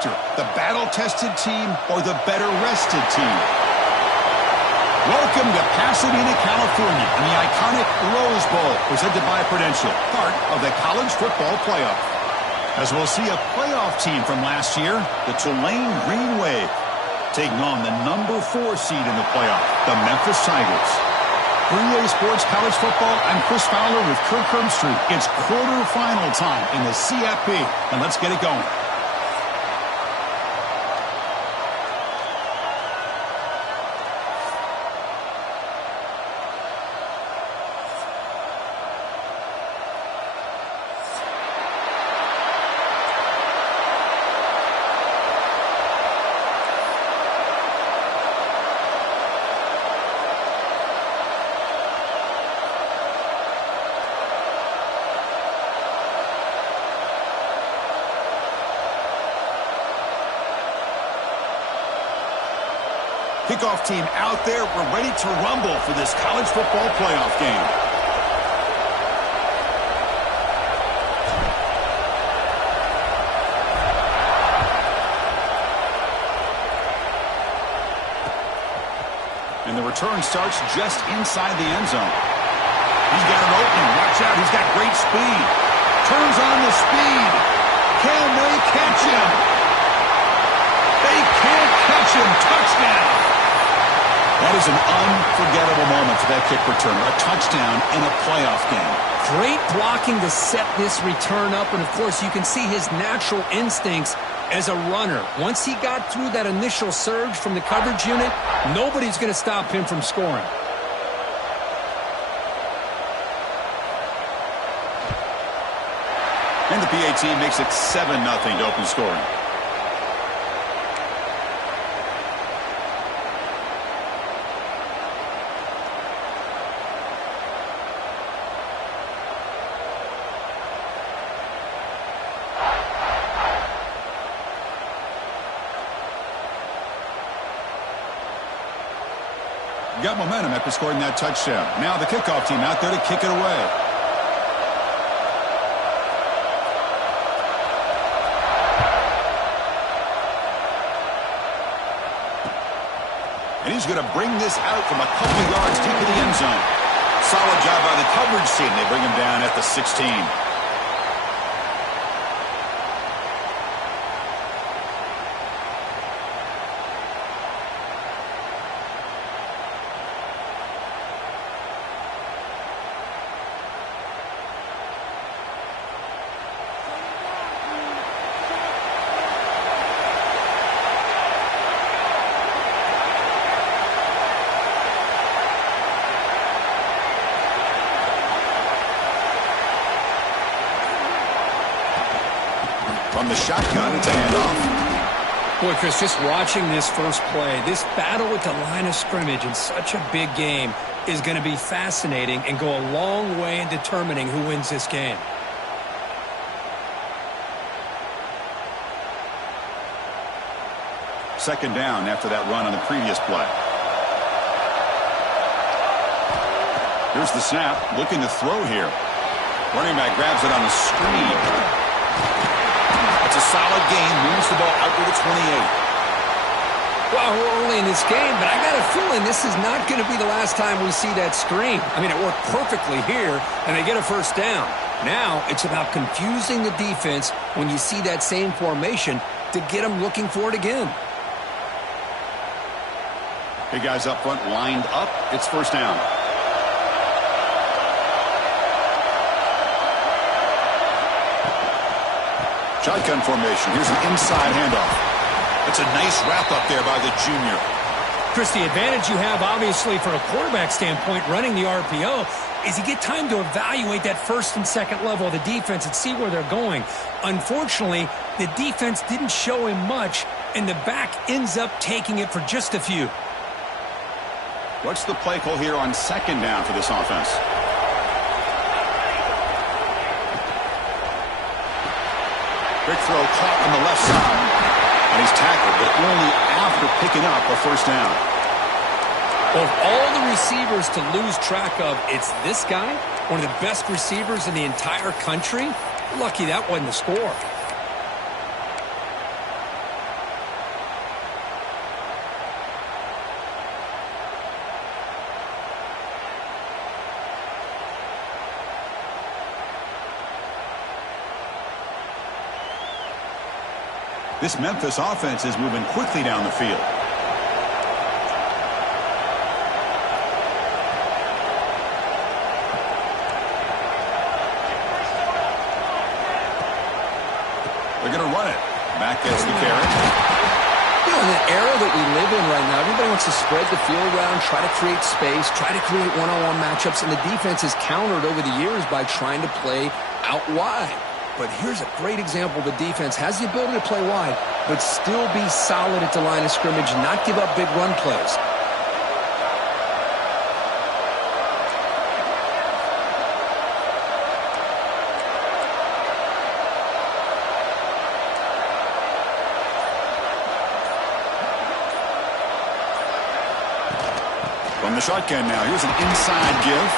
factor? The battle-tested team or the better-rested team? Welcome to Pasadena, California, and the iconic Rose Bowl, presented by Prudential, part of the college football playoff. As we'll see a playoff team from last year, the Tulane Green Wave, taking on the number 4 seed in the playoff, the Memphis Tigers. For EA Sports College Football, I'm Chris Fowler with Kirk Herbstreit. It's quarterfinal time in the CFP, and let's get it going. Kickoff team out there. We're ready to rumble for this college football playoff game. And the return starts just inside the end zone. He's got an opening. Watch out. He's got great speed. Turns on the speed. Can they catch him? They can't catch him. Touchdown. That is an unforgettable moment for that kick returner. A touchdown in a playoff game. Great blocking to set this return up. And, of course, you can see his natural instincts as a runner. Once he got through that initial surge from the coverage unit, nobody's going to stop him from scoring. And the PAT makes it 7-0 to open scoring. Got momentum after scoring that touchdown. Now the kickoff team out there to kick it away. And he's going to bring this out from a couple yards deep in the end zone. Solid job by the coverage team. They bring him down at the 16. From the shotgun, it's a handoff. Boy, Chris, just watching this first play, this battle with the line of scrimmage in such a big game is going to be fascinating and go a long way in determining who wins this game. Second down after that run on the previous play. Here's the snap, looking to throw here. Running back grabs it on the screen. It's a solid gain, moves the ball out to the 28. Well, we're early in this game, but I got a feeling this is not going to be the last time we see that screen. I mean, it worked perfectly here, and they get a first down. Now it's about confusing the defense when you see that same formation to get them looking for it again. Big guys up front lined up. It's first down. Shotgun formation. Here's an inside handoff. That's a nice wrap-up there by the junior. Chris, the advantage you have, obviously, from a quarterback standpoint, running the RPO, is you get time to evaluate that first and second level of the defense and see where they're going. Unfortunately, the defense didn't show him much, and the back ends up taking it for just a few. What's the play call here on second down for this offense? Big throw caught on the left side. And he's tackled, but only after picking up a first down. Of all the receivers to lose track of, it's this guy, one of the best receivers in the entire country. Lucky that wasn't the score. This Memphis offense is moving quickly down the field. They're going to run it. Back gets the carry. You know, in the era that we live in right now, everybody wants to spread the field around, try to create space, try to create one-on-one matchups, and the defense has countered over the years by trying to play out wide. But here's a great example. The defense has the ability to play wide, but still be solid at the line of scrimmage, not give up big run plays. From the shotgun now, here's an inside give.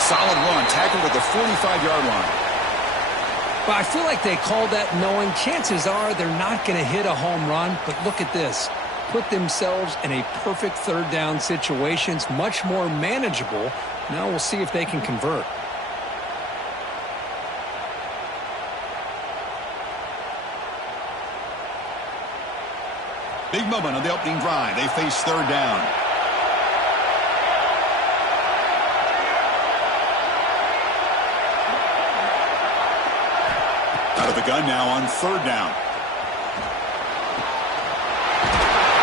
Solid run, tackled at the 45-yard line. But I feel like they called that knowing chances are they're not going to hit a home run. But look at this. Put themselves in a perfect third down situation. It's much more manageable. Now we'll see if they can convert. Big moment on the opening drive. They face third down. Out of the gun now on third down.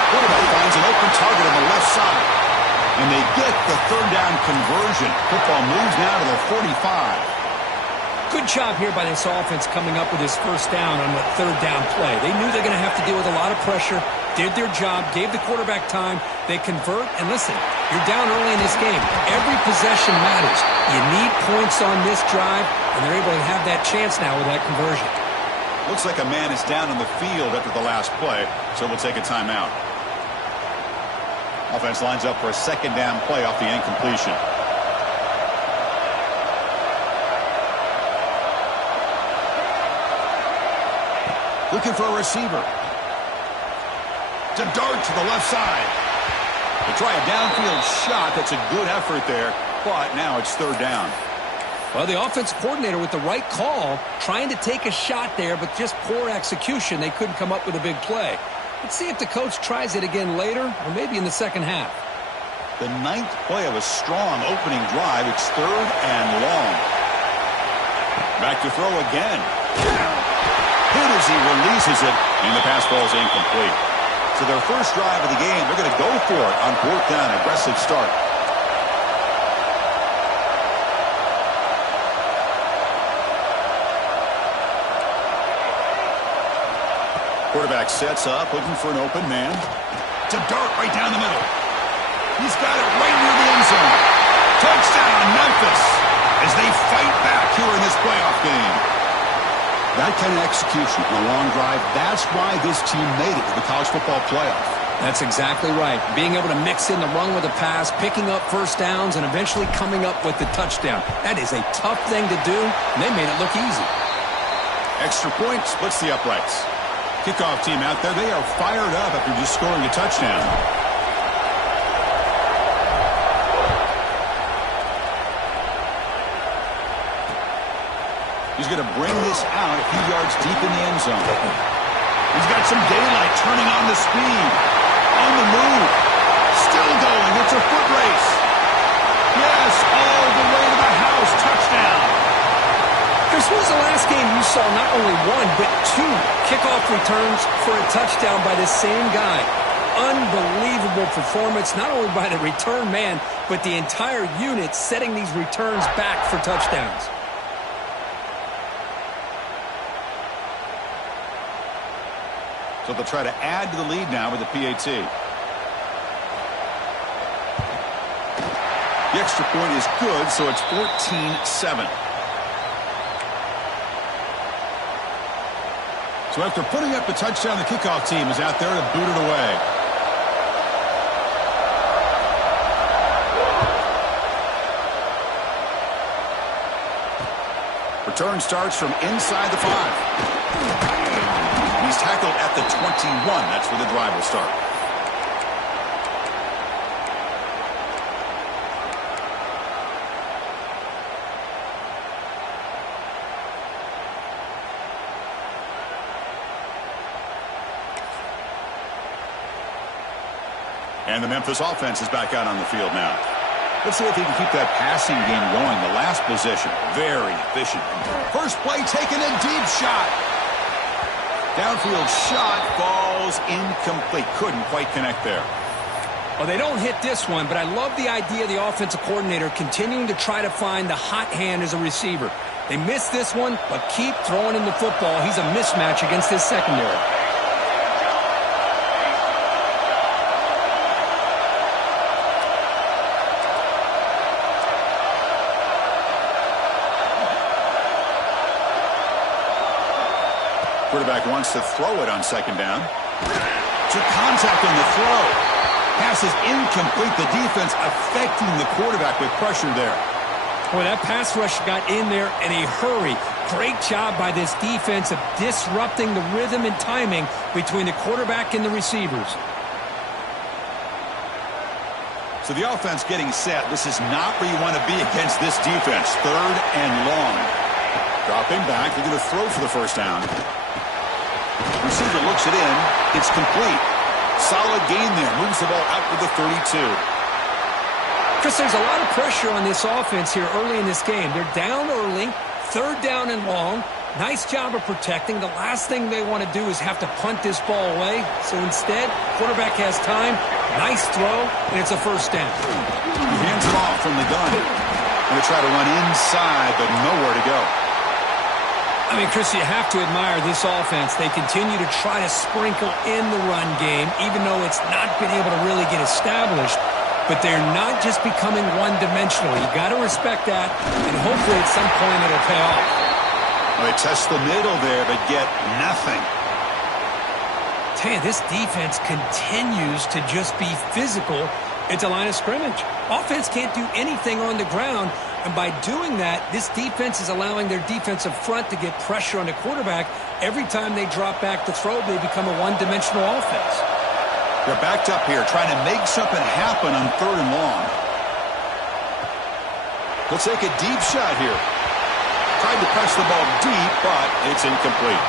Quarterback finds an open target on the left side. And they get the third down conversion. Football moves now to the 45. Good job here by this offense coming up with his first down on the third down play. They knew they're going to have to deal with a lot of pressure, did their job, gave the quarterback time. They convert, and listen, you're down early in this game. Every possession matters. You need points on this drive, and they're able to have that chance now with that conversion. Looks like a man is down on the field after the last play, so we'll take a timeout. Offense lines up for a second down play off the incompletion. Looking for a receiver. To dart to the left side. They try a downfield shot. That's a good effort there, but now it's third down. Well, the offense coordinator with the right call, trying to take a shot there, but just poor execution. They couldn't come up with a big play. Let's see if the coach tries it again later, or maybe in the second half. The ninth play of a strong opening drive. It's third and long. Back to throw again. Hit as he releases it, and the pass falls incomplete. So their first drive of the game, they're going to go for it on fourth down. Aggressive start. Quarterback sets up, looking for an open man. To dart right down the middle. He's got it right near the end zone. Touchdown, Memphis, as they fight back here in this playoff game. That kind of execution on a long drive, that's why this team made it to the college football playoff. That's exactly right. Being able to mix in the run with the pass, picking up first downs, and eventually coming up with the touchdown. That is a tough thing to do, and they made it look easy. Extra point splits the uprights. Kickoff team out there, they are fired up after just scoring a touchdown. He's going to bring this out a few yards deep in the end zone. He's got some daylight, turning on the speed. On the move. Still going. It's a foot race. Yes, all the way to the house. Touchdown. Chris, when was the last game you saw not only one, but two kickoff returns for a touchdown by the same guy? Unbelievable performance, not only by the return man, but the entire unit setting these returns back for touchdowns. So they'll try to add to the lead now with the PAT. The extra point is good, so it's 14-7. So after putting up the touchdown, the kickoff team is out there to boot it away. Return starts from inside the 5. He's tackled at the 21. That's where the drive will start. And the Memphis offense is back out on the field now. Let's see if he can keep that passing game going. The last possession, very efficient. First play taken, a deep shot. Downfield shot falls incomplete. Couldn't quite connect there. Well, they don't hit this one, but I love the idea of the offensive coordinator continuing to try to find the hot hand as a receiver. They missed this one, but keep throwing him the football. He's a mismatch against his secondary. Quarterback wants to throw it on second down. Took contact on the throw. Pass is incomplete. The defense affecting the quarterback with pressure there. Boy, that pass rush got in there in a hurry. Great job by this defense of disrupting the rhythm and timing between the quarterback and the receivers. So the offense getting set. This is not where you want to be against this defense. Third and long. Dropping back. They're going to throw for the first down. Receiver looks it in. It's complete. Solid gain there. Moves the ball out to the 32. Chris, there's a lot of pressure on this offense here early in this game. They're down early, third down and long. Nice job of protecting. The last thing they want to do is have to punt this ball away. So instead, quarterback has time. Nice throw, and it's a first down. He hands it off from the gun. Going to try to run inside, but nowhere to go. I mean, Chris, you have to admire this offense. They continue to try to sprinkle in the run game, even though it's not been able to really get established. But they're not just becoming one-dimensional. You got to respect that, and hopefully at some point it'll pay off. Well, they test the middle there, but get nothing. Tell you, this defense continues to just be physical at the line of scrimmage. Offense can't do anything on the ground, and by doing that, this defense is allowing their defensive front to get pressure on the quarterback. Every time they drop back to throw, they become a one-dimensional offense. They're backed up here, trying to make something happen on third and long. They'll take a deep shot here. Tried to press the ball deep, but it's incomplete.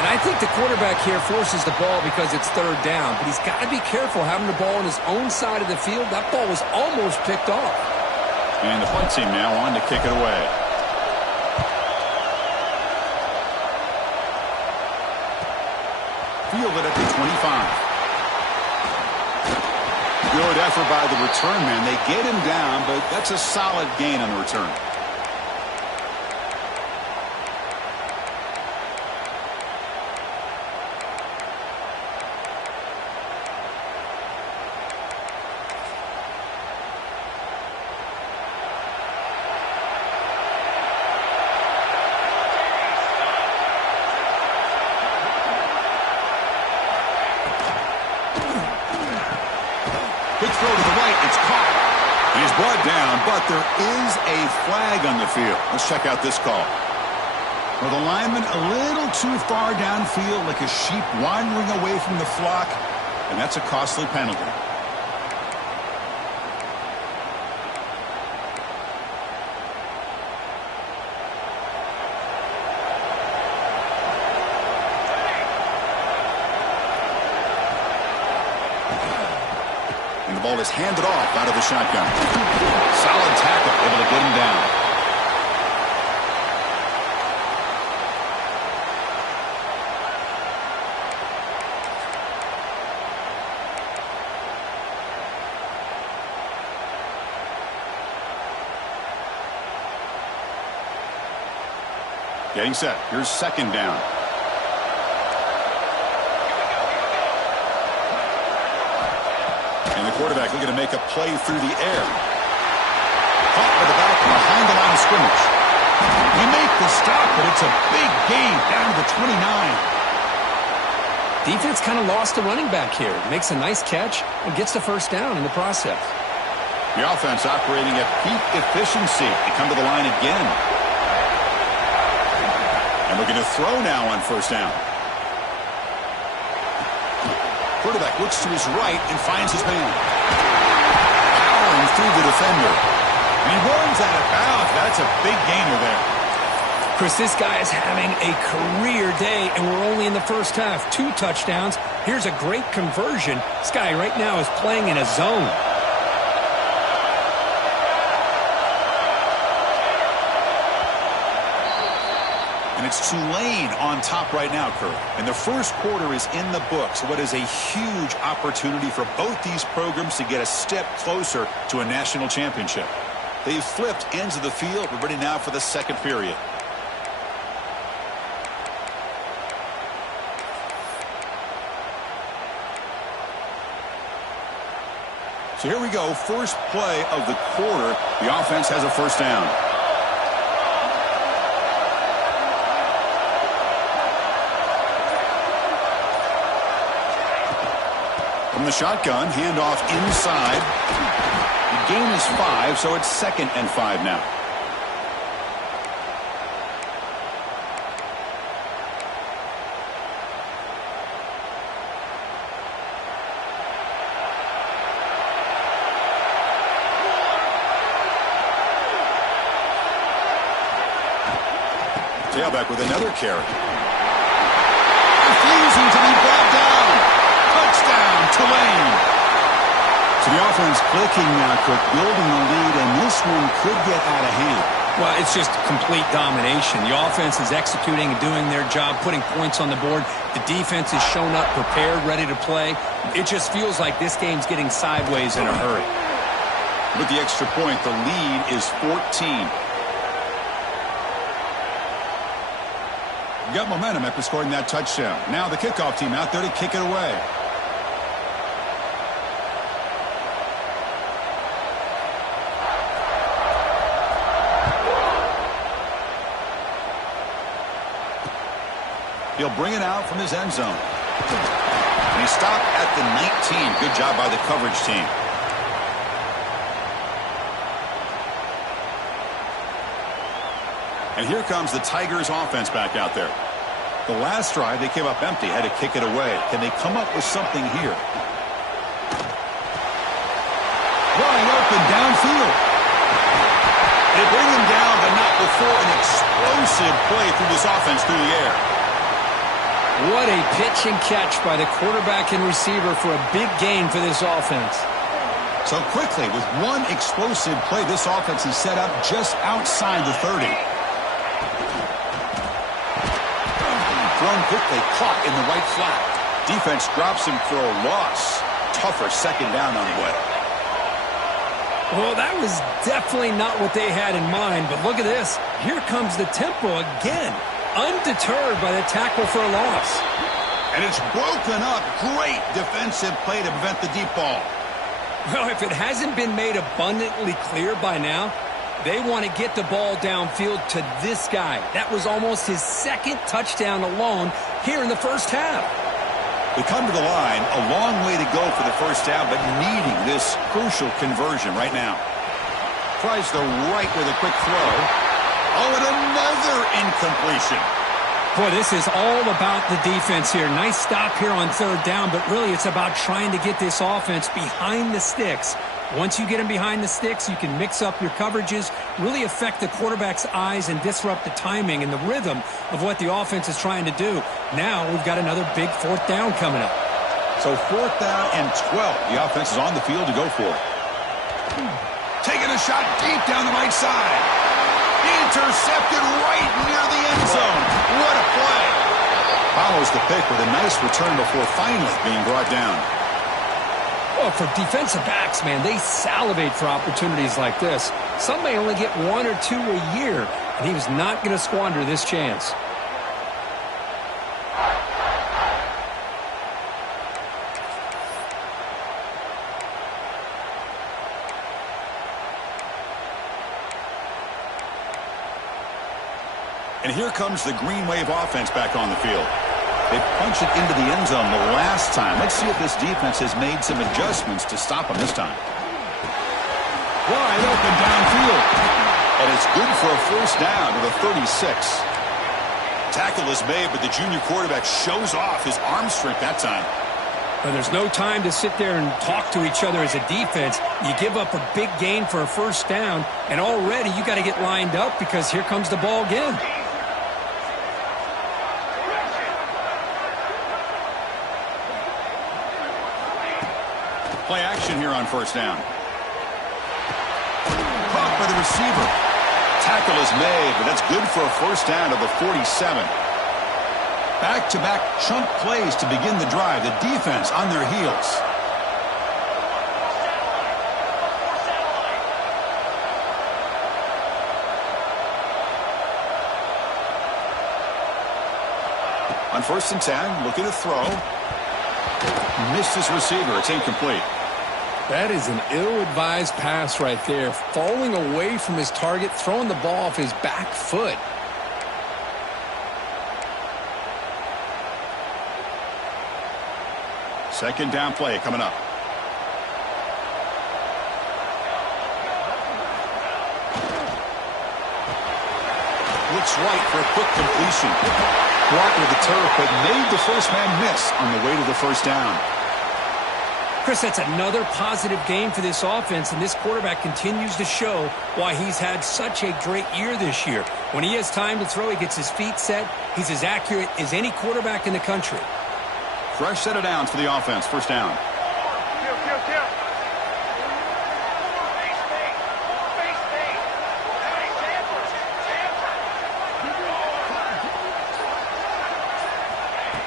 And I think the quarterback here forces the ball because it's third down. But he's got to be careful having the ball on his own side of the field. That ball was almost picked off. And the punt team now on to kick it away. Fielded at the 25. Good effort by the return man. They get him down, but that's a solid gain on the return. Quick throw to the right. It's caught. He's brought down, but there is a flag on the field. Let's check out this call. Well, the lineman a little too far downfield, like a sheep wandering away from the flock, and that's a costly penalty. And the ball is handed off out of the shotgun. Solid tackle, able to get him down. Getting set. Here's second down. And the quarterback looking to make a play through the air. Caught with the back behind the line of scrimmage. He made the stop, but it's a big gain down to the 29. Defense kind of lost the running back here. Makes a nice catch and gets the first down in the process. The offense operating at peak efficiency. They come to the line again. And looking to throw now on first down. Quarterback looks to his right and finds his man. Powering through the defender. And he runs out of bounds. That's a big gainer there. Chris, this guy is having a career day, and we're only in the first half. 2 touchdowns. Here's a great conversion. This guy right now is playing in a zone. And it's Tulane on top right now, Kurt. And the first quarter is in the books. What is a huge opportunity for both these programs to get a step closer to a national championship. They've flipped ends of the field. We're ready now for the second period. So here we go. First play of the quarter. The offense has a first down. From the shotgun, handoff inside. The gain is 5, so it's 2nd and 5 now. Tailback with another carry. Refusing to be brought down. Touchdown, Tulane. So the offense clicking now, Cook, building the lead, and this one could get out of hand. Well, it's just complete domination. The offense is executing and doing their job, putting points on the board. The defense is shown up, prepared, ready to play. It just feels like this game's getting sideways in a hurry. With the extra point, the lead is 14. Got momentum after scoring that touchdown. Now the kickoff team out there to kick it away. He'll bring it out from his end zone. And he stopped at the 19. Good job by the coverage team. And here comes the Tigers offense back out there. The last drive, they came up empty, had to kick it away. Can they come up with something here? Wide open downfield. They bring him down, but not before an explosive play through this offense through the air. What a pitch and catch by the quarterback and receiver for a big gain for this offense. So quickly, with one explosive play, this offense is set up just outside the 30. Thrown quickly, caught in the right flat. Defense drops him for a loss. Tougher second down on the way. Well, that was definitely not what they had in mind, but look at this. Here comes the tempo again. Undeterred by the tackle for a loss. And it's broken up. Great defensive play to prevent the deep ball. Well, if it hasn't been made abundantly clear by now, they want to get the ball downfield to this guy. That was almost his 2nd touchdown alone here in the first half. We come to the line, a long way to go for the first down, but needing this crucial conversion right now. Tries the right with a quick throw. Oh, and another incompletion. Boy, this is all about the defense here. Nice stop here on 3rd down, but really it's about trying to get this offense behind the sticks. Once you get them behind the sticks, you can mix up your coverages, really affect the quarterback's eyes and disrupt the timing and the rhythm of what the offense is trying to do. Now we've got another big 4th down coming up. So 4th down and 12. The offense is on the field to go for it. Taking a shot deep down the right side. Intercepted right near the end zone. What a play. Follows the pick with a nice return before finally being brought down. Well, for defensive backs, man, they salivate for opportunities like this. Some may only get 1 or 2 a year, and he was not going to squander this chance. And here comes the Green Wave offense back on the field. They punched it into the end zone the last time. Let's see if this defense has made some adjustments to stop them this time. Wide open downfield. And it's good for a first down to the 36. Tackle is made, but the junior quarterback shows off his arm strength that time. Well, there's no time to sit there and talk to each other as a defense. You give up a big gain for a first down, and already you got to get lined up because here comes the ball again. Play action here on first down. Caught by the receiver. Tackle is made, but that's good for a first down to the 47. Back-to-back chunk plays to begin the drive. The defense on their heels. On first and 10, looking to throw. Missed his receiver. It's incomplete. That is an ill-advised pass right there. Falling away from his target, throwing the ball off his back foot. Second down play coming up. Looks right for a quick completion. Blocked with the turf, but made the first man miss on the way to the first down. Chris, that's another positive game for this offense, and this quarterback continues to show why he's had such a great year this year. When he has time to throw, he gets his feet set. He's as accurate as any quarterback in the country. Fresh set of downs for the offense. First down.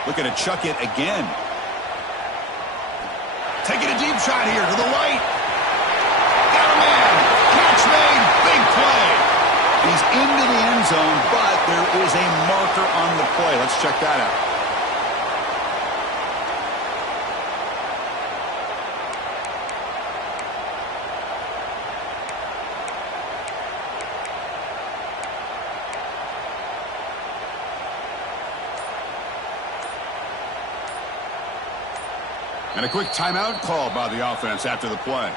Looking to chuck it again. Taking a deep shot here to the right. Got a man. Catch made. Big play. He's into the end zone, but there is a marker on the play. Let's check that out. And a quick timeout called by the offense after the play.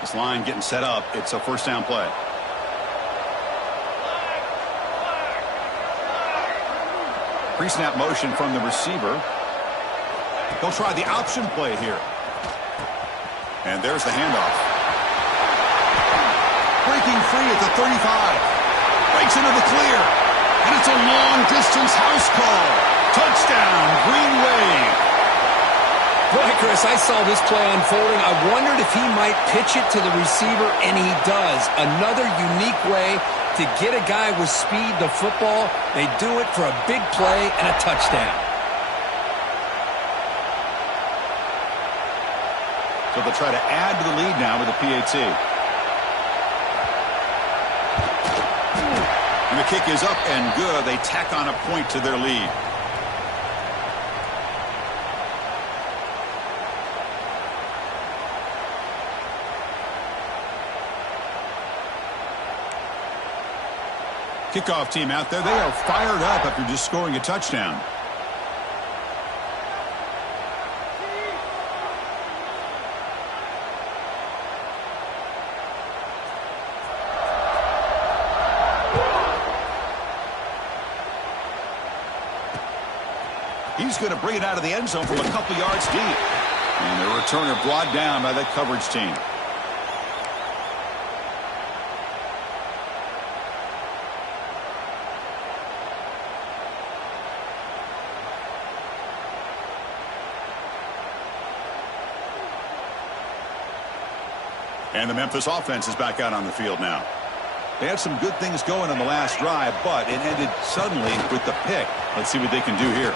This line getting set up. It's a first down play. Pre-snap motion from the receiver. He'll try the option play here. And there's the handoff. Breaking free at the 35. Breaks into the clear. And it's a long-distance house call. Touchdown, Green Wave. Boy, Chris, I saw this play unfolding. I wondered if he might pitch it to the receiver, and he does. Another unique way to get a guy with speed the football. They do it for a big play and a touchdown. So they'll try to add to the lead now with a PAT. And the kick is up and good. They tack on a point to their lead. Kickoff team out there. They are fired up after just scoring a touchdown. He's going to bring it out of the end zone from a couple yards deep. And the returner brought down by that coverage team. And the Memphis offense is back out on the field now. They had some good things going on the last drive, but it ended suddenly with the pick. Let's see what they can do here.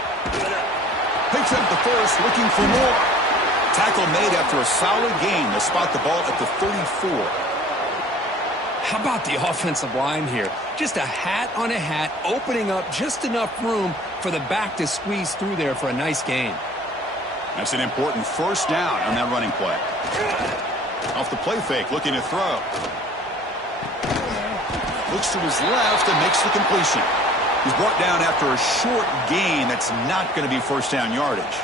Picks up the first, looking for more. Tackle made after a solid gain to spot the ball at the 34. How about the offensive line here? Just a hat on a hat, opening up just enough room for the back to squeeze through there for a nice gain. That's an important first down on that running play. Off the play fake, looking to throw. Looks to his left and makes the completion. He's brought down after a short gain that's not going to be first down yardage.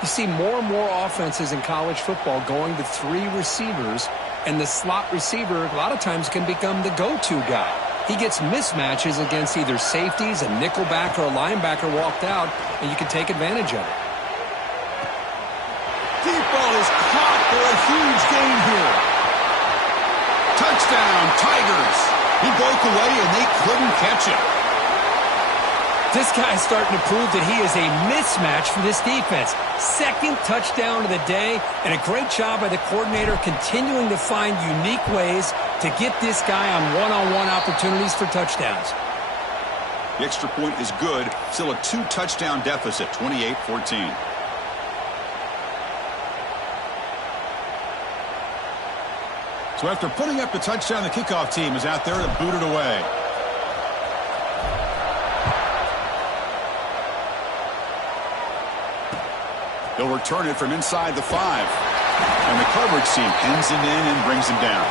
You see more and more offenses in college football going to three receivers, and the slot receiver a lot of times can become the go-to guy. He gets mismatches against either safeties, a nickelback, or a linebacker walked out, and you can take advantage of it. Deep ball is caught, for a huge gain here. Touchdown, Tigers. He broke away, and they couldn't catch him. This guy's starting to prove that he is a mismatch for this defense. Second touchdown of the day, and a great job by the coordinator continuing to find unique ways to get this guy on one-on-one opportunities for touchdowns. The extra point is good. Still a 2-touchdown deficit, 28-14. So after putting up the touchdown, the kickoff team is out there to boot it away. They'll return it from inside the 5. And the coverage team pins him in and brings him down.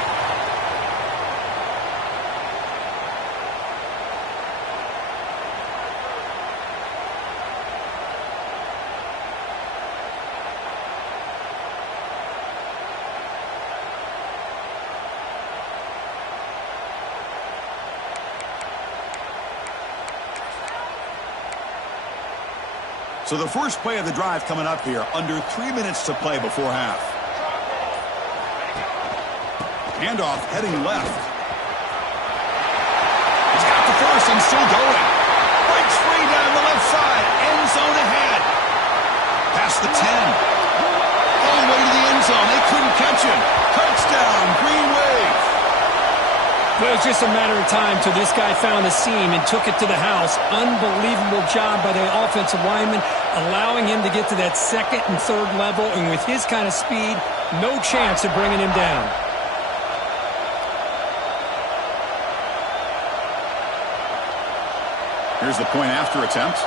So the first play of the drive coming up here, under 3 minutes to play before half. Handoff heading left. He's got the first and still going. Breaks free down the left side. End zone ahead. Past the 10. All the way to the end zone. They couldn't catch him. Touchdown, Green Wave. Well, it was just a matter of time till this guy found a seam and took it to the house. Unbelievable job by the offensive lineman, allowing him to get to that second and third level, and with his kind of speed, no chance of bringing him down. Here's the point after attempt.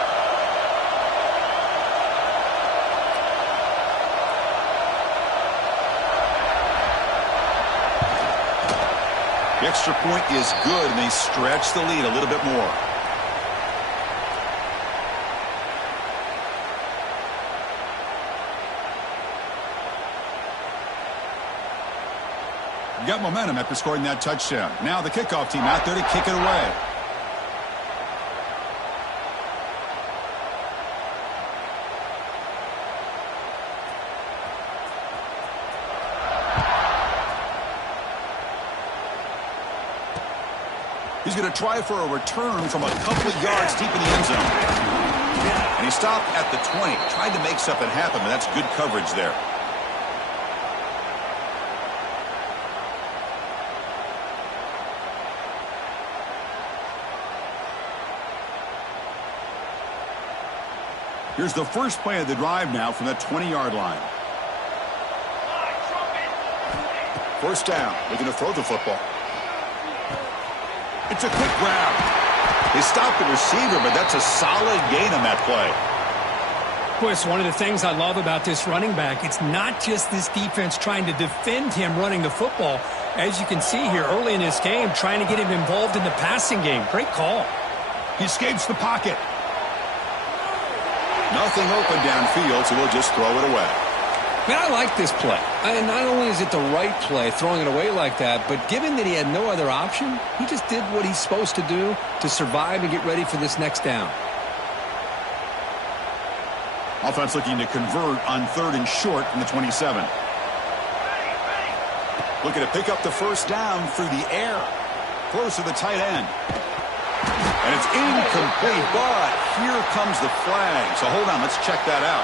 The extra point is good, and they stretch the lead a little bit more. Got momentum after scoring that touchdown. Now the kickoff team out there to kick it away. He's going to try for a return from a couple of yards deep in the end zone. And he stopped at the 20. Tried to make something happen, but that's good coverage there. Here's the first play of the drive now from the 20-yard line. First down. They're going to throw the football. It's a quick grab. They stopped the receiver, but that's a solid gain on that play. Boy, it's one of the things I love about this running back. It's not just this defense trying to defend him running the football. As you can see here early in this game, trying to get him involved in the passing game. Great call. He escapes the pocket. Nothing open downfield, so we'll just throw it away. Man, I like this play. And not only is it the right play, throwing it away like that, but given that he had no other option, he just did what he's supposed to do to survive and get ready for this next down. Offense looking to convert on 3rd and short from the 27. Looking to pick up the first down through the air. Close to the tight end. And it's incomplete, but here comes the flag. So hold on, let's check that out.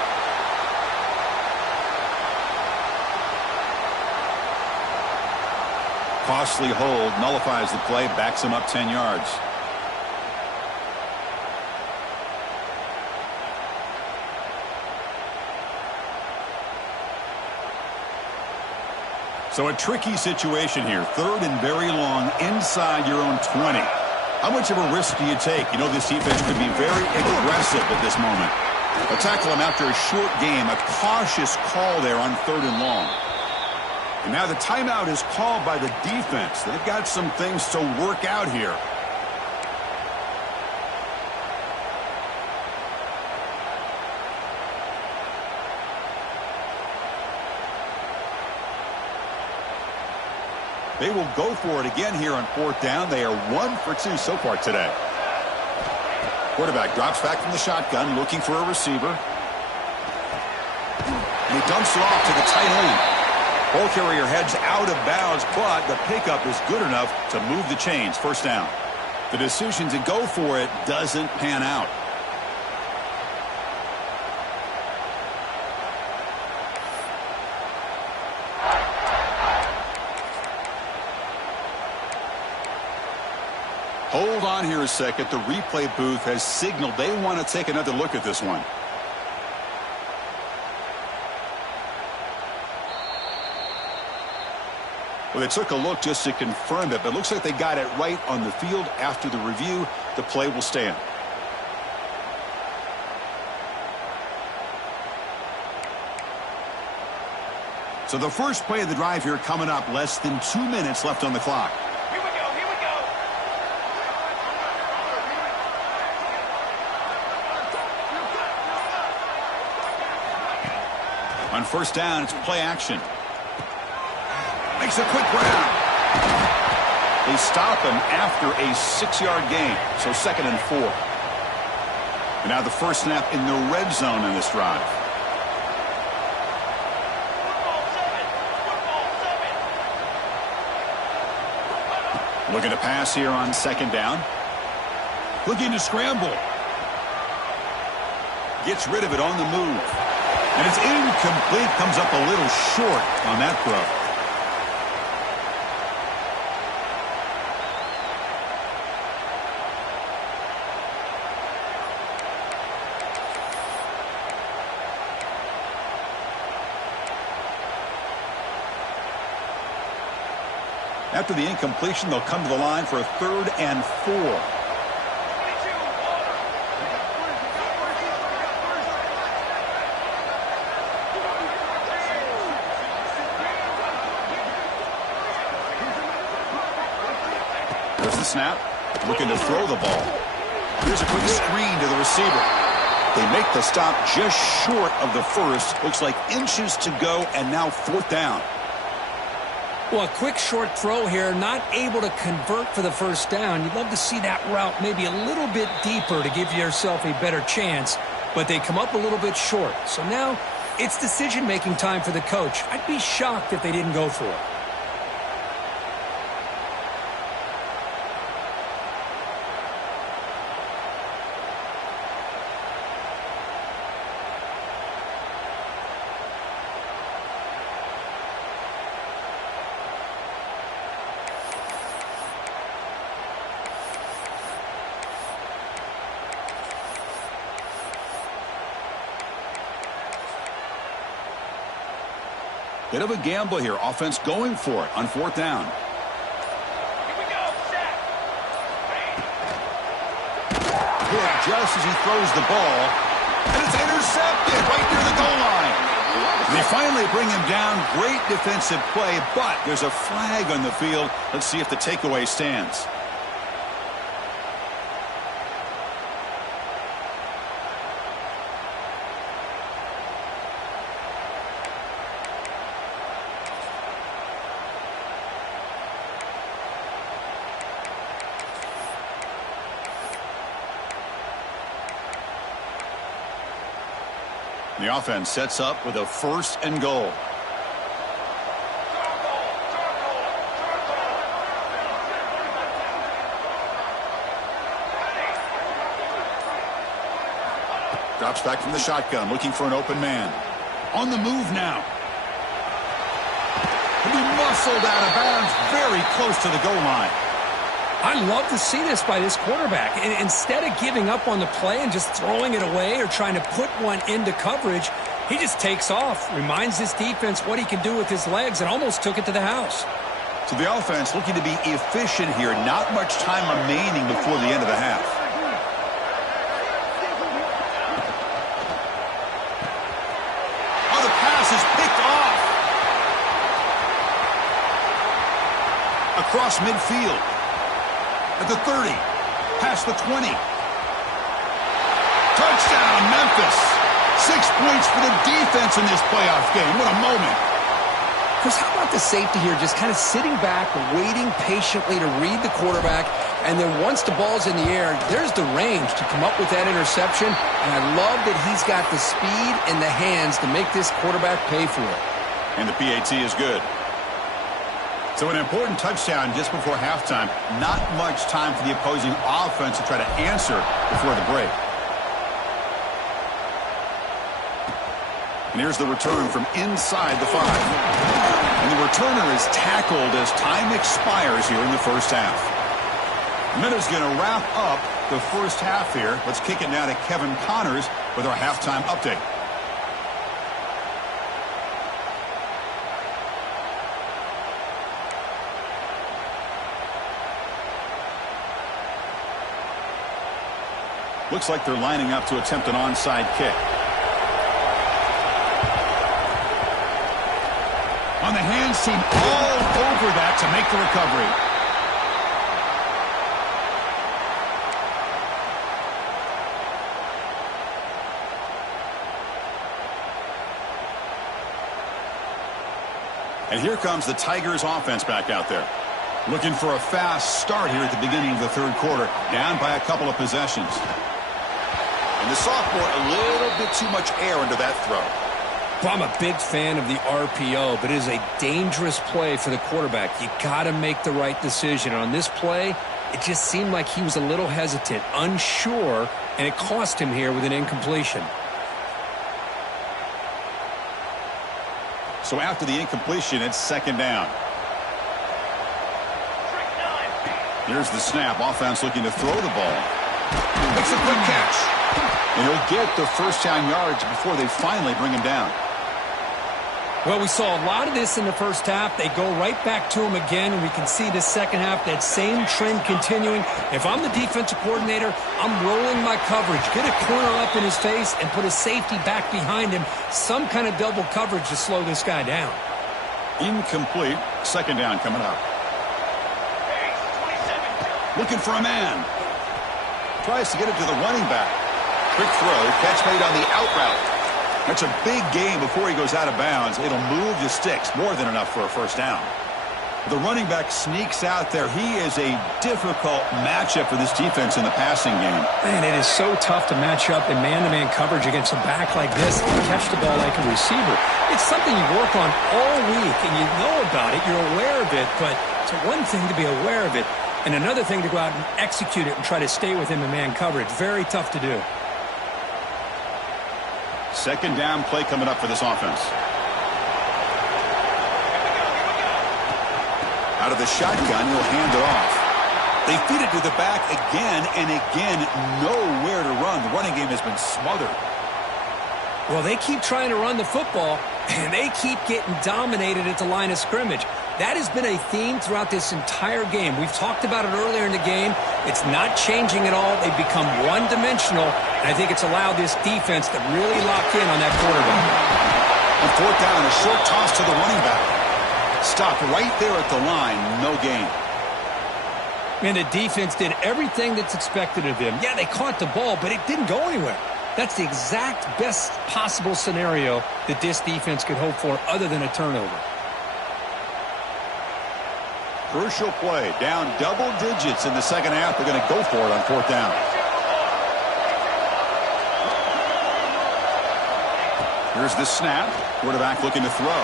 Costly hold, nullifies the play, backs him up 10 yards. So a tricky situation here. 3rd and very long inside your own 20. How much of a risk do you take? You know this defense could be very aggressive at this moment. A tackle him after a short game. A cautious call there on 3rd and long. And now the timeout is called by the defense. They've got some things to work out here. They will go for it again here on 4th down. They are 1 for 2 so far today. Quarterback drops back from the shotgun, looking for a receiver. And he dumps it off to the tight end. Ball carrier heads out of bounds, but the pickup is good enough to move the chains. First down. The decision to go for it doesn't pan out. Hold on here a second. The replay booth has signaled they want to take another look at this one. Well, they took a look just to confirm it, but it looks like they got it right on the field. After the review, the play will stand. So the first play of the drive here coming up, less than 2 minutes left on the clock. Here we go, here we go. On first down, it's play action. Makes a quick round. They stop him after a 6-yard gain, so 2nd and 4. And now the first snap in the red zone in this drive. Looking to pass here on 2nd down. Looking to scramble. Gets rid of it on the move. And it's incomplete. Comes up a little short on that throw. After the incompletion, they'll come to the line for a 3rd and 4. There's the snap. Looking to throw the ball. Here's a quick screen to the receiver. They make the stop just short of the first. Looks like inches to go, and now 4th down. Well, a quick short throw here, not able to convert for the first down. You'd love to see that route maybe a little bit deeper to give yourself a better chance, but they come up a little bit short. So now it's decision-making time for the coach. I'd be shocked if they didn't go for it. Bit of a gamble here. Offense going for it on 4th down. Here we go, set. Hit just as he throws the ball. And it's intercepted right near the goal line. They finally bring him down. Great defensive play, but there's a flag on the field. Let's see if the takeaway stands. The offense sets up with a 1st and goal. Drops back from the shotgun, looking for an open man. On the move now. He'll be muscled out of bounds, very close to the goal line. I love to see this by this quarterback. And instead of giving up on the play and just throwing it away or trying to put one into coverage, he just takes off, reminds this defense what he can do with his legs, and almost took it to the house. So the offense looking to be efficient here. Not much time remaining before the end of the half. Oh, the pass is picked off. Across midfield. At the 30, past the 20. Touchdown, Memphis. 6 points for the defense in this playoff game. What a moment. Chris, how about the safety here, just kind of sitting back, waiting patiently to read the quarterback, and then once the ball's in the air, there's the range to come up with that interception, and I love that he's got the speed and the hands to make this quarterback pay for it. And the PAT is good. So an important touchdown just before halftime. Not much time for the opposing offense to try to answer before the break. And here's the return from inside the 5. And the returner is tackled as time expires here in the first half. Minutes going to wrap up the first half here. Let's kick it now to Kevin Connors with our halftime update. Looks like they're lining up to attempt an onside kick. On the hands team, all over that to make the recovery. And here comes the Tigers offense back out there. Looking for a fast start here at the beginning of the third quarter. Down by a couple of possessions. And the sophomore, a little bit too much air into that throw. Well, I'm a big fan of the RPO, but it is a dangerous play for the quarterback. You got to make the right decision. On this play, it just seemed like he was a little hesitant, unsure, and it cost him here with an incompletion. So after the incompletion, it's second down. Here's the snap. Offense looking to throw the ball. Makes a quick catch. And he'll get the first down yards before they finally bring him down. Well, we saw a lot of this in the first half. They go right back to him again, and we can see the second half, that same trend continuing. If I'm the defensive coordinator, I'm rolling my coverage. Get a corner up in his face and put a safety back behind him. Some kind of double coverage to slow this guy down. Incomplete. Second down coming up. Looking for a man. Tries to get it to the running back. Quick throw. Catch made on the out route. That's a big gain before he goes out of bounds. It'll move the sticks. More than enough for a first down. The running back sneaks out there. He is a difficult matchup for this defense in the passing game. Man, it is so tough to match up in man-to-man coverage against a back like this and catch the ball like a receiver. It's something you work on all week, and you know about it. You're aware of it, but it's one thing to be aware of it, and another thing to go out and execute it and try to stay with him in man coverage. Very tough to do. Second down play coming up for this offense. Out of the shotgun, he'll hand it off. They feed it to the back again and again. Nowhere to run. The running game has been smothered. Well, they keep trying to run the football, and they keep getting dominated at the line of scrimmage. That has been a theme throughout this entire game. We've talked about it earlier in the game. It's not changing at all. They've become one-dimensional, and I think it's allowed this defense to really lock in on that quarterback. On fourth down, a short toss to the running back. Stopped right there at the line. No gain. And the defense did everything that's expected of them. Yeah, they caught the ball, but it didn't go anywhere. That's the exact best possible scenario that this defense could hope for other than a turnover. Crucial play. Down double digits in the second half. They're going to go for it on fourth down. Here's the snap. Quarterback looking to throw.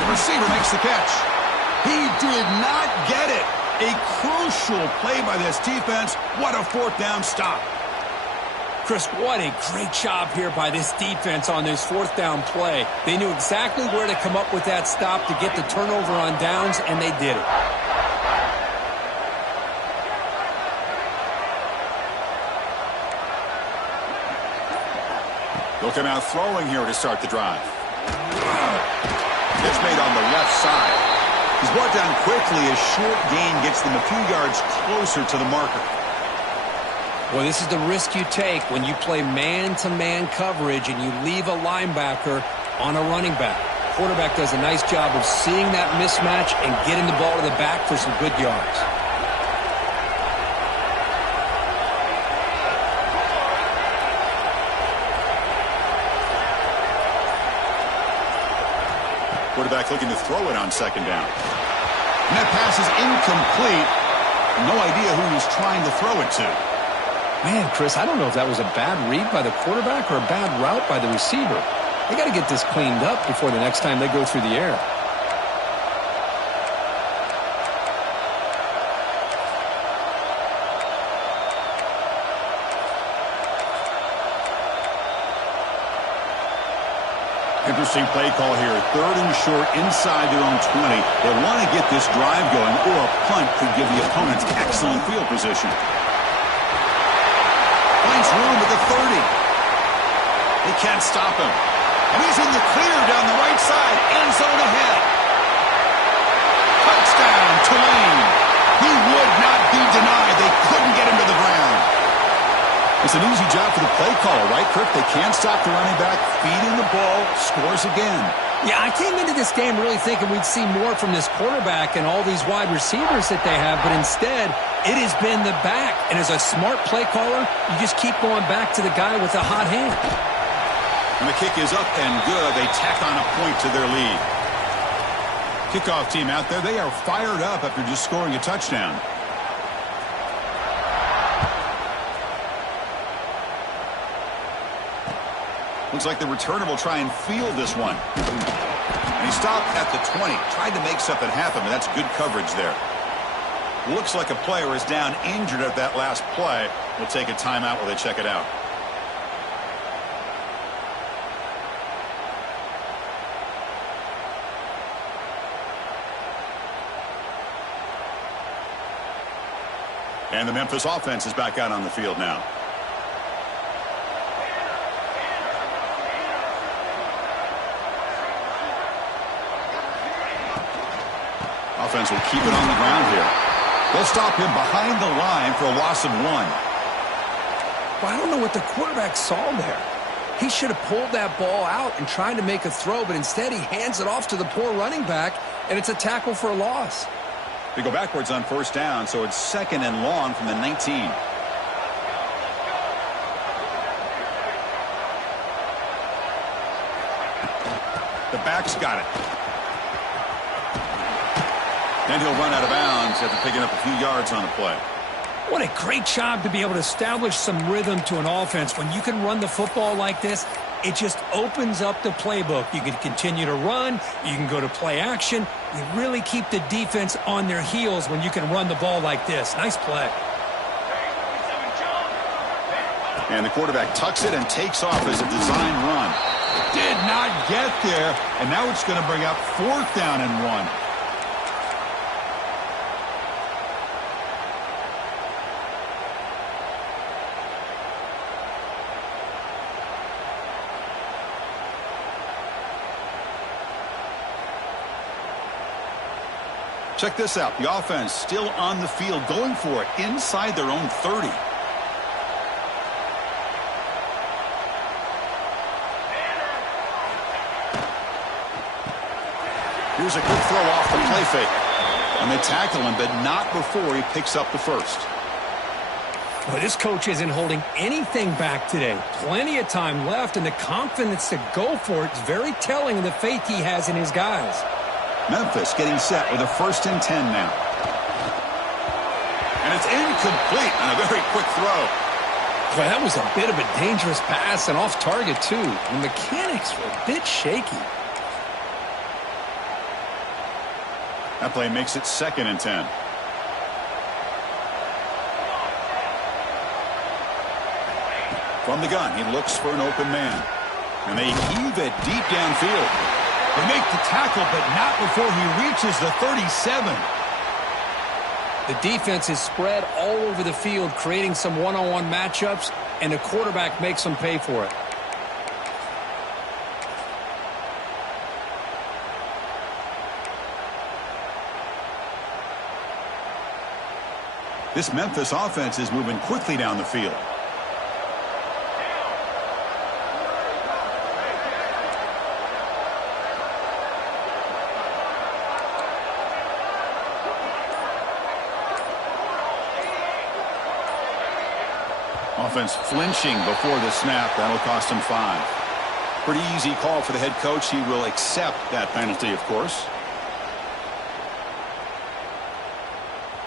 The receiver makes the catch. He did not get it. A crucial play by this defense. What a fourth down stop. Chris, what a great job here by this defense on this fourth down play. They knew exactly where to come up with that stop to get the turnover on downs, and they did it. They'll come out throwing here to start the drive. Catch made on the left side. He's brought down quickly. A short gain gets them a few yards closer to the marker. Well, this is the risk you take when you play man-to-man coverage and you leave a linebacker on a running back. Quarterback does a nice job of seeing that mismatch and getting the ball to the back for some good yards. Quarterback looking to throw it on second down. And that pass is incomplete. No idea who he's trying to throw it to. Man, Chris, I don't know if that was a bad read by the quarterback or a bad route by the receiver. They got to get this cleaned up before the next time they go through the air. Interesting play call here. 3rd and short inside their own 20. They want to get this drive going, or a punt could give the opponents excellent field position. Finds room at the 30. They can't stop him. And he's in the clear down the right side. End zone ahead. Touchdown, Tulane. He would not be denied. They couldn't get him to the ground. It's an easy job for the play caller, right, Kirk? They can't stop the running back, feed him the ball, scores again. Yeah, I came into this game really thinking we'd see more from this quarterback and all these wide receivers that they have, but instead, it has been the back. And as a smart play caller, you just keep going back to the guy with the hot hand. And the kick is up and good. They tack on a point to their lead. Kickoff team out there, they are fired up after just scoring a touchdown. Looks like the returner will try and field this one. And he stopped at the 20. Tried to make something happen, but that's good coverage there. Looks like a player is down injured at that last play. We'll take a timeout while they check it out. And the Memphis offense is back out on the field now. Offense will keep it on the ground here. They'll stop him behind the line for a loss of 1. Well, I don't know what the quarterback saw there. He should have pulled that ball out and tried to make a throw, but instead he hands it off to the poor running back, and it's a tackle for a loss. They go backwards on 1st down, so it's 2nd and long from the 19. The back's got it. Then he'll run out of bounds after picking up a few yards on the play. What a great job to be able to establish some rhythm to an offense. When you can run the football like this, it just opens up the playbook. You can continue to run. You can go to play action. You really keep the defense on their heels when you can run the ball like this. Nice play. And the quarterback tucks it and takes off as a design run. Did not get there, and now it's going to bring up 4th down and 1. Check this out. The offense still on the field, going for it inside their own 30. Here's a quick throw off the play fake. And they tackle him, but not before he picks up the first. Well, this coach isn't holding anything back today. Plenty of time left, and the confidence to go for it is very telling of the faith he has in his guys. Memphis getting set with a 1st and 10 now. And it's incomplete on a very quick throw. Well, that was a bit of a dangerous pass and off target, too. The mechanics were a bit shaky. That play makes it 2nd and 10. From the gun, he looks for an open man. And they heave it deep downfield. They make the tackle, but not before he reaches the 37. The defense is spread all over the field, creating some one-on-one matchups, and the quarterback makes them pay for it. This Memphis offense is moving quickly down the field. Offense flinching before the snap. That'll cost him 5. Pretty easy call for the head coach. He will accept that penalty, of course.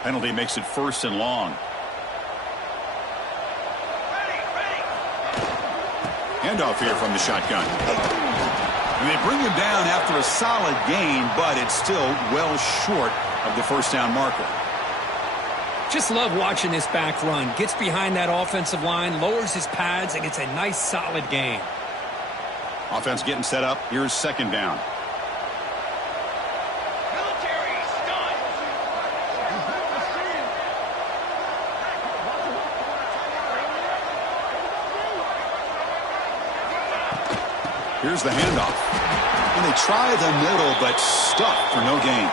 Penalty makes it 1st and long. Handoff here from the shotgun. And they bring him down after a solid gain, but it's still well short of the first down marker. Just love watching this back run. Gets behind that offensive line, lowers his pads, and gets a nice solid gain. Offense getting set up. Here's second down. Military stun. Here's the handoff. And they try the middle, but stuck for no gain.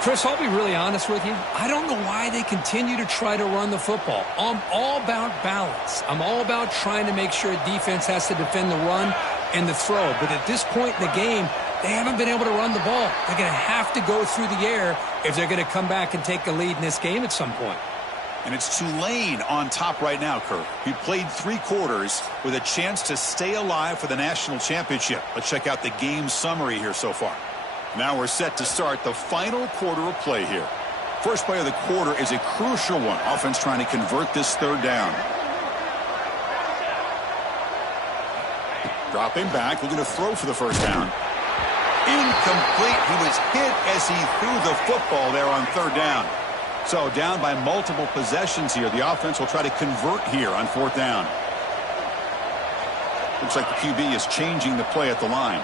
Chris, I'll be really honest with you. I don't know why they continue to try to run the football. I'm all about balance. I'm all about trying to make sure defense has to defend the run and the throw. But at this point in the game, they haven't been able to run the ball. They're going to have to go through the air if they're going to come back and take a lead in this game at some point. And it's Tulane on top right now, Kirk. He played 3 quarters with a chance to stay alive for the national championship. Let's check out the game summary here so far. Now we're set to start the final quarter of play here. First play of the quarter is a crucial one. Offense trying to convert this third down. Dropping back, looking to throw for the first down. Incomplete. He was hit as he threw the football there on third down. So down by multiple possessions here. The offense will try to convert here on fourth down. Looks like the QB is changing the play at the line.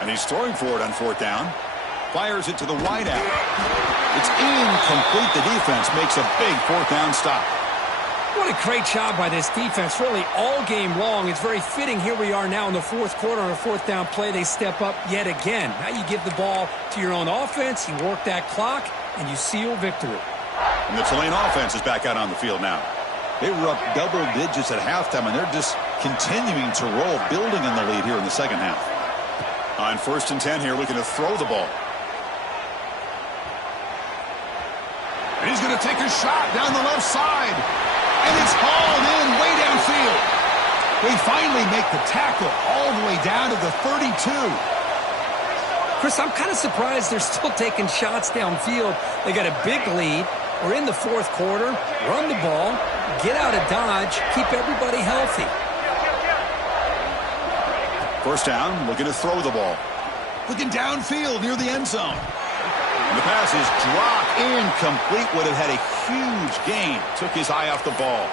And he's throwing for it on fourth down. Fires it to the wideout. It's incomplete. The defense makes a big fourth down stop. What a great job by this defense, really all game long. It's very fitting. Here we are now in the fourth quarter on a fourth down play. They step up yet again. Now you give the ball to your own offense. You work that clock, and you seal victory. And the Tulane offense is back out on the field now. They were up double digits at halftime, and they're just continuing to roll, building on the lead here in the second half. On first and 10 here, looking to throw the ball. And he's going to take a shot down the left side. And it's hauled in way downfield. They finally make the tackle all the way down to the 32. Chris, I'm kind of surprised they're still taking shots downfield. They got a big lead. We're in the fourth quarter. Run the ball. Get out of Dodge. Keep everybody healthy. First down, looking to throw the ball. Looking downfield near the end zone. And the pass is dropped incomplete. Would have had a huge gain. Took his eye off the ball.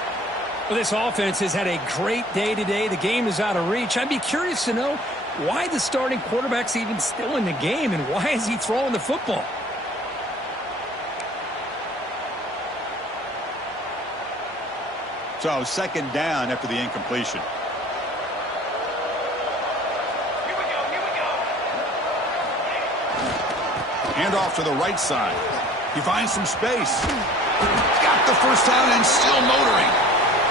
Well, this offense has had a great day today. The game is out of reach. I'd be curious to know why the starting quarterback's even still in the game and why is he throwing the football? So second down after the incompletion. Handoff to the right side. He finds some space. Got the first down and still motoring.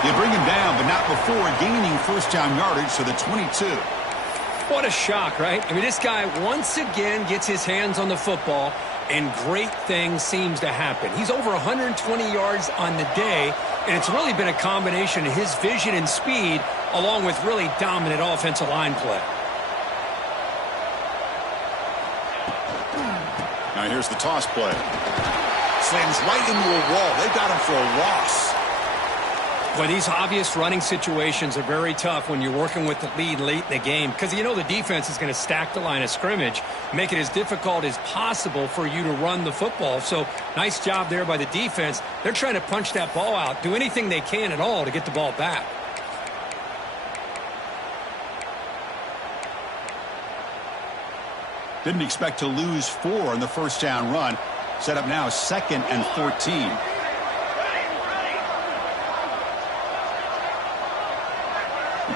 They bring him down, but not before gaining first down yardage to the 22. What a shock, right? I mean, this guy once again gets his hands on the football, and great things seems to happen. He's over 120 yards on the day, and it's really been a combination of his vision and speed along with really dominant offensive line play. Now here's the toss play. Slams right into a wall. They got him for a loss. Well, these obvious running situations are very tough when you're working with the lead late in the game because you know the defense is going to stack the line of scrimmage, make it as difficult as possible for you to run the football. So nice job there by the defense. They're trying to punch that ball out, do anything they can at all to get the ball back. Didn't expect to lose 4 on the first down run. Set up now 2nd and 14.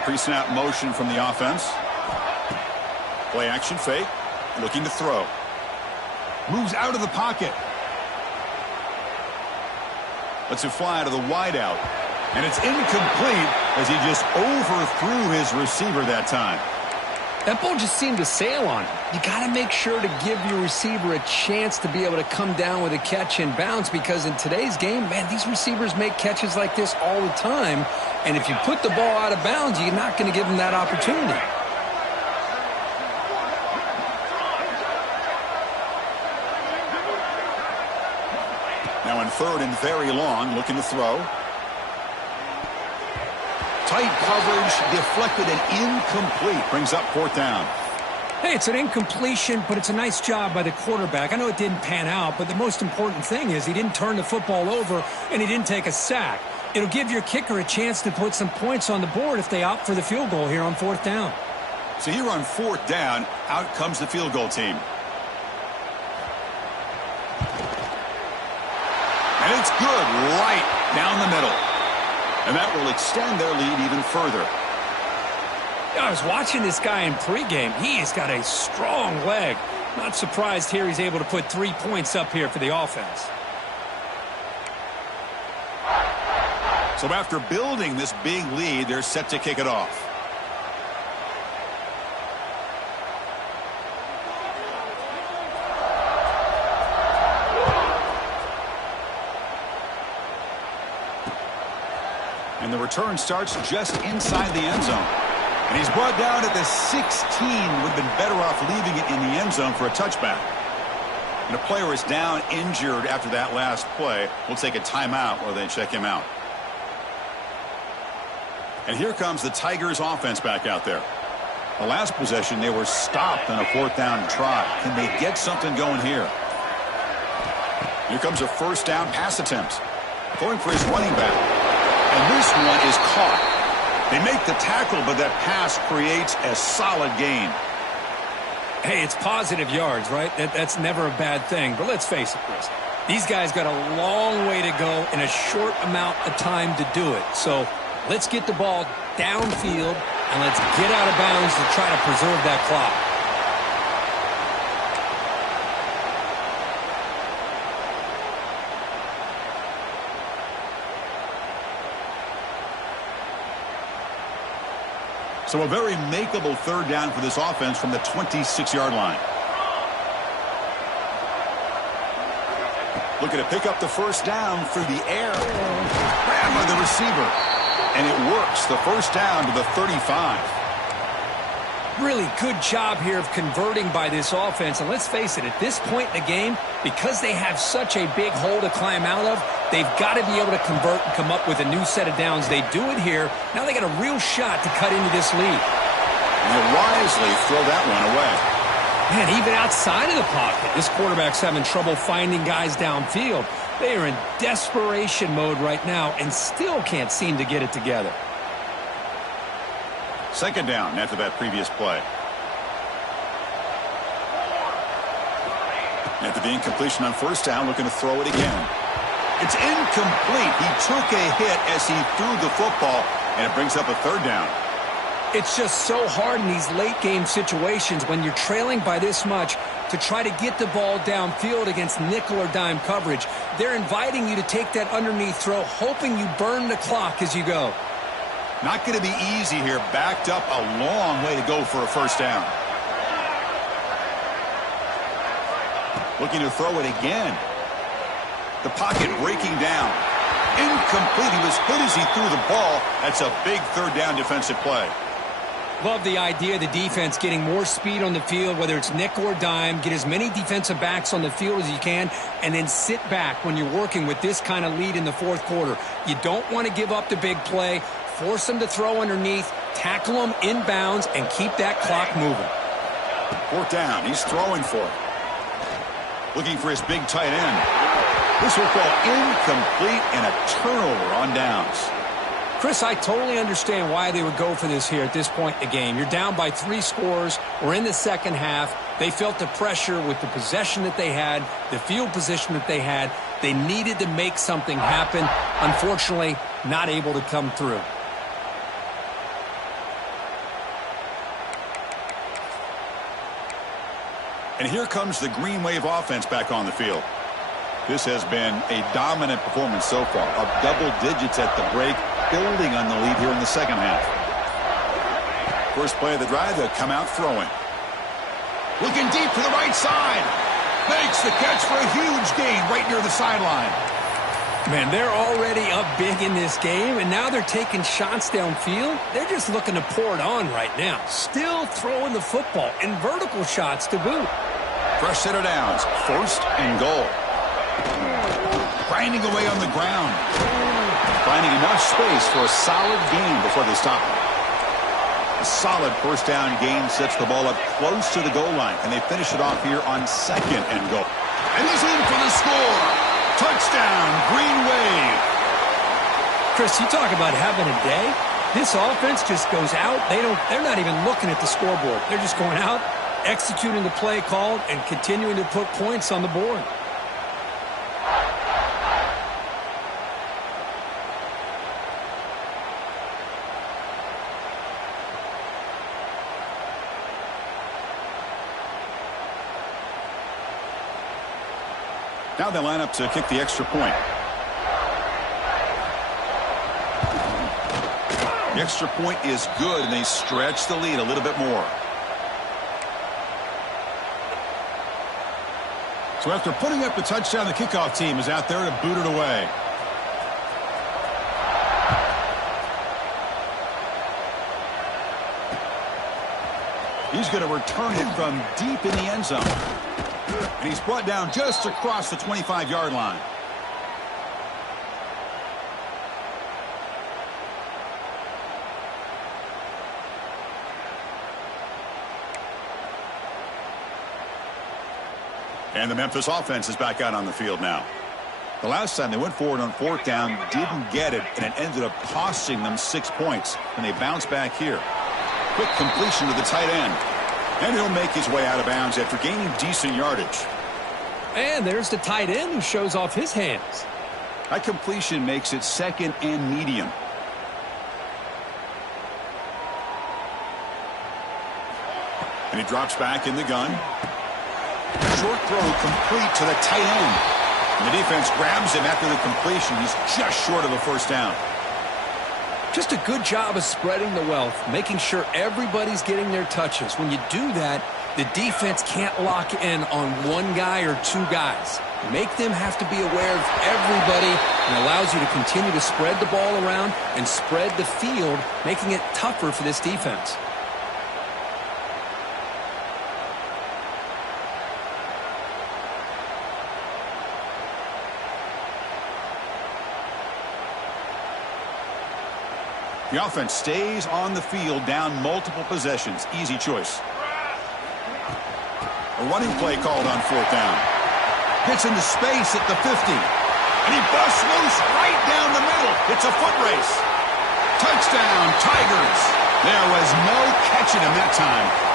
Pre-snap motion from the offense. Play action fake. Looking to throw. Moves out of the pocket. Lets it fly to the wideout. And it's incomplete as he just overthrew his receiver that time. That ball just seemed to sail on him. You got to make sure to give your receiver a chance to be able to come down with a catch and bounce, because in today's game, man, these receivers make catches like this all the time. And if you put the ball out of bounds, you're not going to give them that opportunity. Now in third and very long, looking to throw. Tight coverage, deflected and incomplete. Brings up fourth down. Hey, it's an incompletion, but it's a nice job by the quarterback. I know it didn't pan out, but the most important thing is he didn't turn the football over and he didn't take a sack. It'll give your kicker a chance to put some points on the board if they opt for the field goal here on fourth down. So here on fourth down, out comes the field goal team. And it's good right down the middle. And that will extend their lead even further. I was watching this guy in pregame. He has got a strong leg. Not surprised here he's able to put 3 points up here for the offense. So after building this big lead, they're set to kick it off. And the return starts just inside the end zone. And he's brought down at the 16. Would have been better off leaving it in the end zone for a touchback. And a player is down injured after that last play. We'll take a timeout while they check him out. And here comes the Tigers offense back out there. The last possession, they were stopped on a fourth down try. Can they get something going here? Here comes a first down pass attempt. Going for his running back. And this one is caught. They make the tackle, but that pass creates a solid gain. Hey, it's positive yards, right? That's never a bad thing. But let's face it, Chris. These guys got a long way to go in a short amount of time to do it. So let's get the ball downfield, and let's get out of bounds to try to preserve that clock. So a very makeable third down for this offense from the 26-yard line. Looking to pick up the first down through the air. Grab by the receiver. And it works. The first down to the 35. Really good job here of converting by this offense. And let's face it, at this point in the game, because they have such a big hole to climb out of, they've got to be able to convert and come up with a new set of downs. They do it here. Now they got a real shot to cut into this lead. And they wisely throw that one away. Man, even outside of the pocket, this quarterback's having trouble finding guys downfield. They are in desperation mode right now and still can't seem to get it together. Second down after that previous play. After the incompletion on first down, looking to throw it again. It's incomplete. He took a hit as he threw the football, and it brings up a third down. It's just so hard in these late-game situations when you're trailing by this much to try to get the ball downfield against nickel or dime coverage. They're inviting you to take that underneath throw, hoping you burn the clock as you go. Not going to be easy here. Backed up a long way to go for a first down. Looking to throw it again. The pocket breaking down. Incomplete. He was hit as he threw the ball. That's a big third down defensive play. Love the idea of the defense getting more speed on the field, whether it's nickel or dime. Get as many defensive backs on the field as you can, and then sit back when you're working with this kind of lead in the fourth quarter. You don't want to give up the big play. Force them to throw underneath, tackle them inbounds, and keep that clock moving. Fourth down. He's throwing for it. Looking for his big tight end. This will fall incomplete and a turnover on downs. Chris, I totally understand why they would go for this here at this point in the game. You're down by 3 scores. We're in the second half. They felt the pressure with the possession that they had, the field position that they had. They needed to make something happen. Unfortunately, not able to come through. And here comes the Green Wave offense back on the field. This has been a dominant performance so far, up double digits at the break, building on the lead here in the second half. First play of the drive, they'll come out throwing. Looking deep to the right side. Makes the catch for a huge gain right near the sideline. Man, they're already up big in this game, and now they're taking shots downfield. They're just looking to pour it on right now. Still throwing the football, and vertical shots to boot. Fresh set of downs. First and goal. Grinding away on the ground. Finding enough space for a solid gain before they stop him. A solid first down gain sets the ball up close to the goal line, and they finish it off here on second and goal. And he's in for the score. Touchdown, Green Wave. Chris, you talk about having a day. This offense just goes out. They're not even looking at the scoreboard. They're just going out, executing the play called, and continuing to put points on the board. Now they line up to kick the extra point. The extra point is good, and they stretch the lead a little bit more. So after putting up the touchdown, the kickoff team is out there to boot it away. He's going to return it from deep in the end zone. And he's brought down just across the 25-yard line. And the Memphis offense is back out on the field now. The last time they went forward on fourth down, didn't get it, and it ended up costing them 6 points. And they bounce back here. Quick completion to the tight end. And he'll make his way out of bounds after gaining decent yardage. And there's the tight end who shows off his hands. That completion makes it second and medium. And he drops back in the gun. Short throw complete to the tight end. And the defense grabs him after the completion. He's just short of a first down. Just a good job of spreading the wealth, making sure everybody's getting their touches. When you do that, the defense can't lock in on one guy or two guys. Make them have to be aware of everybody, and allows you to continue to spread the ball around and spread the field, making it tougher for this defense. The offense stays on the field, down multiple possessions. Easy choice. A running play called on fourth down. Gets into space at the 50. And he busts loose right down the middle. It's a foot race. Touchdown, Tigers. There was no catching him that time.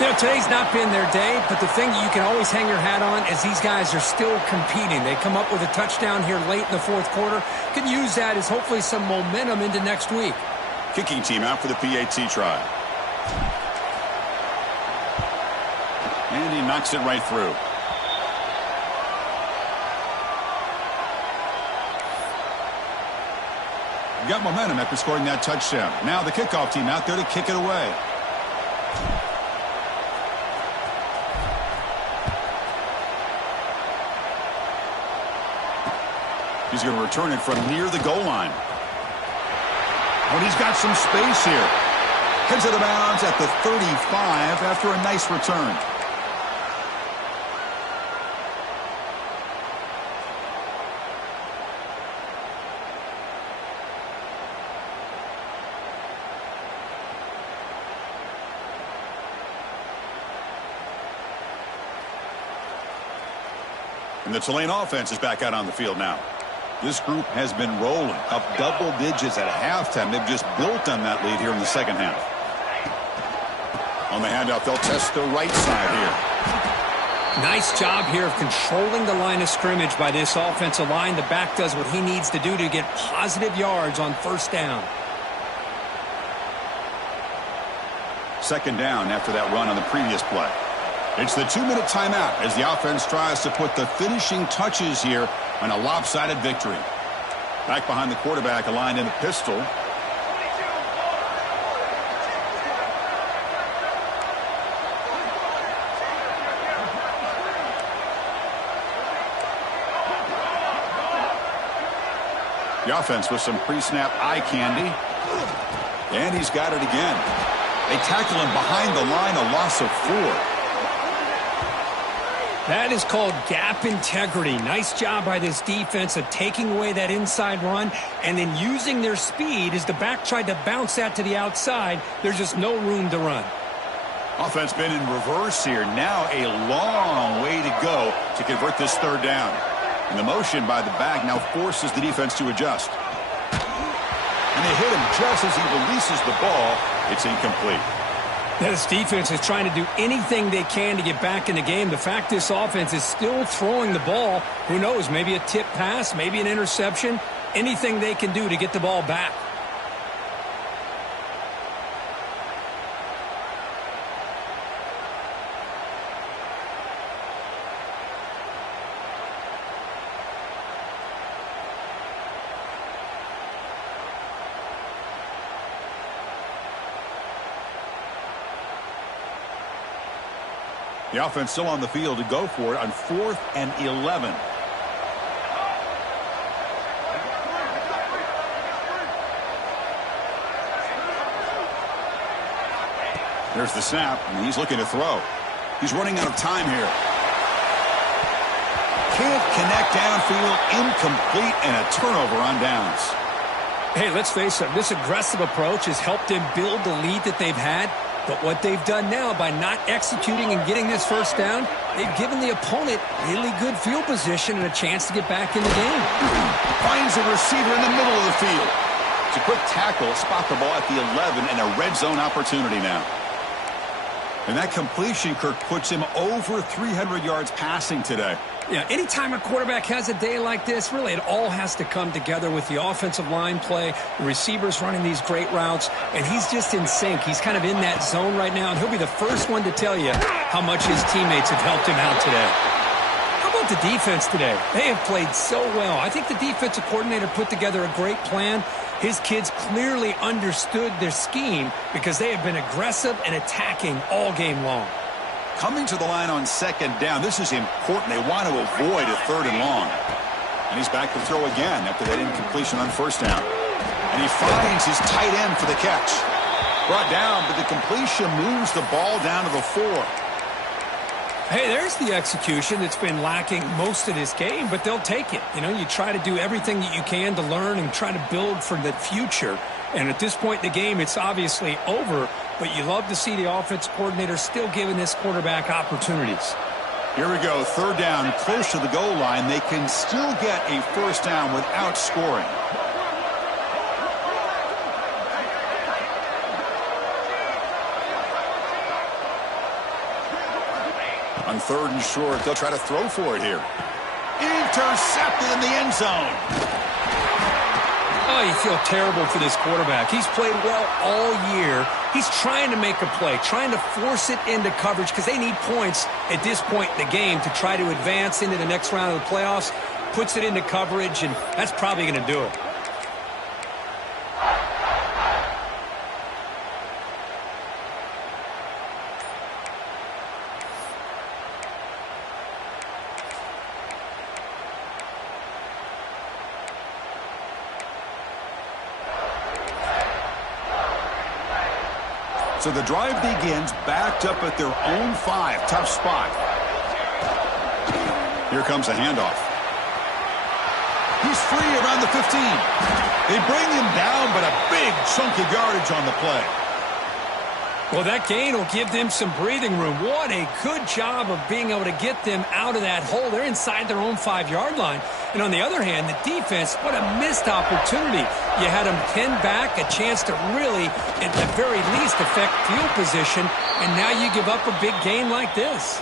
You know, today's not been their day, but the thing you can always hang your hat on is these guys are still competing. They come up with a touchdown here late in the fourth quarter. Can use that as hopefully some momentum into next week. Kicking team out for the PAT try. And he knocks it right through. Got momentum after scoring that touchdown. Now the kickoff team out there to kick it away. He's going to return it from near the goal line. Oh, he's got some space here. Heads out of bounds at the 35 after a nice return. And the Tulane offense is back out on the field now. This group has been rolling up double digits at halftime. They've just built on that lead here in the second half. On the handoff, they'll test the right side here. Nice job here of controlling the line of scrimmage by this offensive line. The back does what he needs to do to get positive yards on first down. Second down after that run on the previous play. It's the 2-minute timeout as the offense tries to put the finishing touches here on a lopsided victory. Back behind the quarterback, aligned in the pistol. The offense with some pre-snap eye candy. And he's got it again. They tackle him behind the line, a loss of 4. That is called gap integrity. Nice job by this defense of taking away that inside run and then using their speed as the back tried to bounce that to the outside. There's just no room to run. Offense been in reverse here. Now a long way to go to convert this third down. And the motion by the back now forces the defense to adjust. And they hit him just as he releases the ball. It's incomplete. This defense is trying to do anything they can to get back in the game. The fact this offense is still throwing the ball, who knows, maybe a tip pass, maybe an interception, anything they can do to get the ball back. The offense still on the field to go for it on 4th and 11. There's the snap, and he's looking to throw. He's running out of time here. Can't connect downfield, incomplete, and a turnover on downs. Hey, let's face it, this aggressive approach has helped them build the lead that they've had. But what they've done now by not executing and getting this first down, they've given the opponent really good field position and a chance to get back in the game. Finds a receiver in the middle of the field. It's a quick tackle, spot the ball at the 11, and a red zone opportunity now. And that completion, Kirk, puts him over 300 yards passing today. Yeah, anytime a quarterback has a day like this, really it all has to come together with the offensive line play, the receivers running these great routes, and he's just in sync. He's kind of in that zone right now, and he'll be the first one to tell you how much his teammates have helped him out today. How about the defense today? They have played so well. I think the defensive coordinator put together a great plan. His kids clearly understood their scheme because they have been aggressive and attacking all game long. Coming to the line on 2nd down, this is important. They want to avoid a 3rd and long. And he's back to throw again after that incompletion on 1st down. And he finds his tight end for the catch. Brought down, but the completion moves the ball down to the 4. Hey, there's the execution that's been lacking most of this game, but they'll take it. You know, you try to do everything that you can to learn and try to build for the future. And at this point in the game, it's obviously over, but you love to see the offense coordinator still giving this quarterback opportunities. Here we go, 3rd down, close to the goal line. They can still get a 1st down without scoring. On 3rd and short, they'll try to throw for it here. Intercepted in the end zone. Oh, you feel terrible for this quarterback. He's played well all year. He's trying to make a play, trying to force it into coverage because they need points at this point in the game to try to advance into the next round of the playoffs. Puts it into coverage, and that's probably going to do it. So the drive begins backed up at their own 5. Tough spot. Here comes a handoff. He's free around the 15. They bring him down, but a big chunk of yardage on the play. Well, that gain will give them some breathing room. What a good job of being able to get them out of that hole. They're inside their own 5-yard line. And on the other hand, the defense, what a missed opportunity. You had them pinned back, a chance to really, at the very least, affect field position, and now you give up a big gain like this.